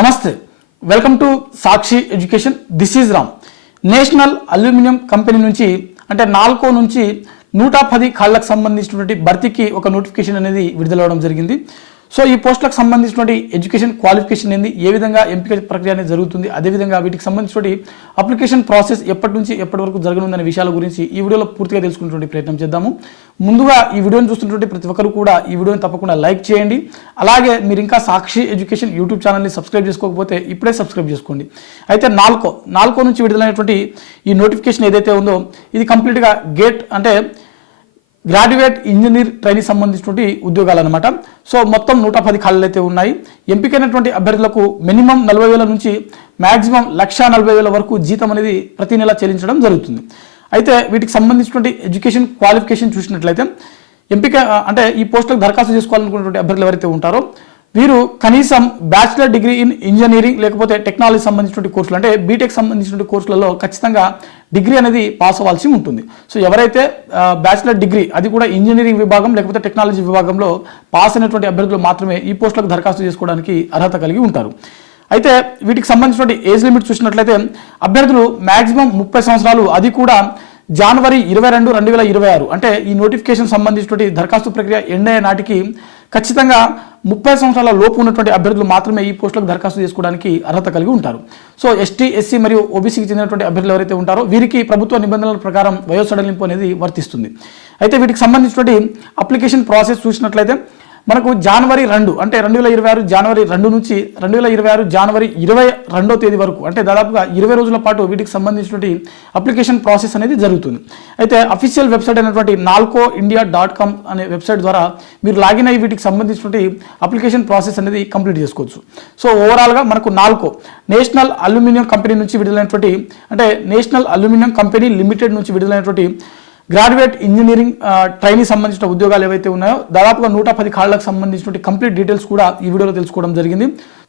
నమస్తే, welcome to Sakshi education. This is Ram. National aluminium company నుంచి అంటే నాల్కో నుంచి 110 ఖాళీలకు సంబంధించినటువంటి భర్తీకి ఒక నోటిఫికేషన్ అనేది విడుదలవడం జరిగింది. సో ఈ పోస్టులకు సంబంధించినటువంటి ఎడ్యుకేషన్ క్వాలిఫికేషన్ ఏంది, ఏ విధంగా ఎంపిక ప్రక్రియ అనేది జరుగుతుంది, అదేవిధంగా వీటికి సంబంధించినటువంటి అప్లికేషన్ ప్రాసెస్ ఎప్పటి నుంచి ఎప్పటి వరకు జరగనుందనే విషయాల గురించి ఈ వీడియోలో పూర్తిగా తెలుసుకునేటువంటి ప్రయత్నం చేద్దాము. ముందుగా ఈ వీడియోని చూస్తున్నటువంటి ప్రతి ఒక్కరు కూడా ఈ వీడియోని తప్పకుండా లైక్ చేయండి. అలాగే మీరు ఇంకా సాక్షి ఎడ్యుకేషన్ యూట్యూబ్ ఛానల్ని సబ్స్క్రైబ్ చేసుకోకపోతే ఇప్పుడే సబ్స్క్రైబ్ చేసుకోండి. అయితే నాల్కో నుంచి విడుదలైనటువంటి ఈ నోటిఫికేషన్ ఏదైతే ఉందో ఇది కంప్లీట్గా గేట్ అంటే గ్రాడ్యుయేట్ ఇంజనీర్ ట్రైనింగ్ సంబంధించినటువంటి ఉద్యోగాలు అనమాట. సో మొత్తం 110 ఖాళీలు అయితే ఉన్నాయి. ఎంపికైనటువంటి అభ్యర్థులకు మినిమం 40,000 నుంచి మ్యాక్సిమం 1,40,000 వరకు జీతం అనేది ప్రతి నెల చెల్లించడం జరుగుతుంది. అయితే వీటికి సంబంధించినటువంటి ఎడ్యుకేషన్ క్వాలిఫికేషన్ చూసినట్లయితే ఎంపిక అంటే ఈ పోస్టులకు దరఖాస్తు చేసుకోవాలనుకున్నటువంటి అభ్యర్థులు ఎవరైతే ఉంటారో వీరు కనీసం బ్యాచిలర్ డిగ్రీ ఇన్ ఇంజనీరింగ్ లేకపోతే టెక్నాలజీ సంబంధించినటువంటి కోర్సులు అంటే బీటెక్ సంబంధించినటువంటి కోర్సులలో ఖచ్చితంగా డిగ్రీ అనేది పాస్ అవ్వాల్సి ఉంటుంది. సో ఎవరైతే బ్యాచిలర్ డిగ్రీ అది కూడా ఇంజనీరింగ్ విభాగం లేకపోతే టెక్నాలజీ విభాగంలో పాస్ అయినటువంటి అభ్యర్థులు మాత్రమే ఈ పోస్టులకు దరఖాస్తు చేసుకోవడానికి అర్హత కలిగి ఉంటారు. అయితే వీటికి సంబంధించినటువంటి ఏజ్ లిమిట్ చూసినట్లయితే అభ్యర్థులు మ్యాక్సిమం 30 సంవత్సరాలు, అది కూడా జనవరి 22, 2026 అంటే ఈ నోటిఫికేషన్ సంబంధించినటువంటి దరఖాస్తు ప్రక్రియ ఎండ్ అయ్యే నాటికి ఖచ్చితంగా 30 సంవత్సరాల లోపు ఉన్నటువంటి అభ్యర్థులు మాత్రమే ఈ పోస్టులకు దరఖాస్తు చేసుకోవడానికి అర్హత కలిగి ఉంటారు. సో ఎస్టీ, ఎస్సీ మరియు ఓబీసీకి చెందినటువంటి అభ్యర్థులు ఎవరైతే ఉంటారో వీరికి ప్రభుత్వ నిబంధనల ప్రకారం వయో సడలింపు అనేది వర్తిస్తుంది. అయితే వీటికి సంబంధించినటువంటి అప్లికేషన్ ప్రాసెస్ చూసినట్లయితే మనకు జనవరి 2 అంటే 2026 జనవరి 2 నుంచి 2026 జనవరి 22వ తేదీ వరకు అంటే దాదాపుగా 20 రోజుల పాటు వీటికి సంబంధించినటువంటి అప్లికేషన్ ప్రాసెస్ అనేది జరుగుతుంది. అయితే అఫీషియల్ వెబ్సైట్ అయినటువంటి nalcoindia.com అనే వెబ్సైట్ ద్వారా మీరు లాగిన్ అయ్యి వీటికి సంబంధించినటువంటి అప్లికేషన్ ప్రాసెస్ అనేది కంప్లీట్ చేసుకోవచ్చు. సో ఓవరాల్గా మనకు నాల్కో నేషనల్ అల్యూమినియం కంపెనీ నుంచి విడుదలైనటువంటి అంటే నేషనల్ అల్యూమినియం కంపెనీ లిమిటెడ్ నుంచి విడుదలైనటువంటి గ్రాడ్యుయేట్ ఇంజనీరింగ్ ట్రైనింగ్ సంబంధించిన ఉద్యోగాలు ఏవైతే ఉన్నాయో దాదాపుగా 110 ఖాళీలకు సంబంధించినటువంటి కంప్లీట్ డీటెయిల్స్ కూడా ఈ వీడియోలో తెలుసుకోవడం జరిగింది.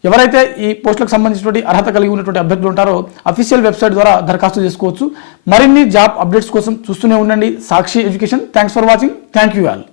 ఎవరైతే ఈ పోస్టులకు సంబంధించినటువంటి అర్హత కలిగి ఉన్నటువంటి అభ్యర్థులు ఉంటారో అఫీషియల్ వెబ్సైట్ ద్వారా దరఖాస్తు చేసుకోవచ్చు. మరిన్ని జాబ్ అప్డేట్స్ కోసం చూస్తూనే ఉండండి Sakshi education. Thanks for watching. Thank you all.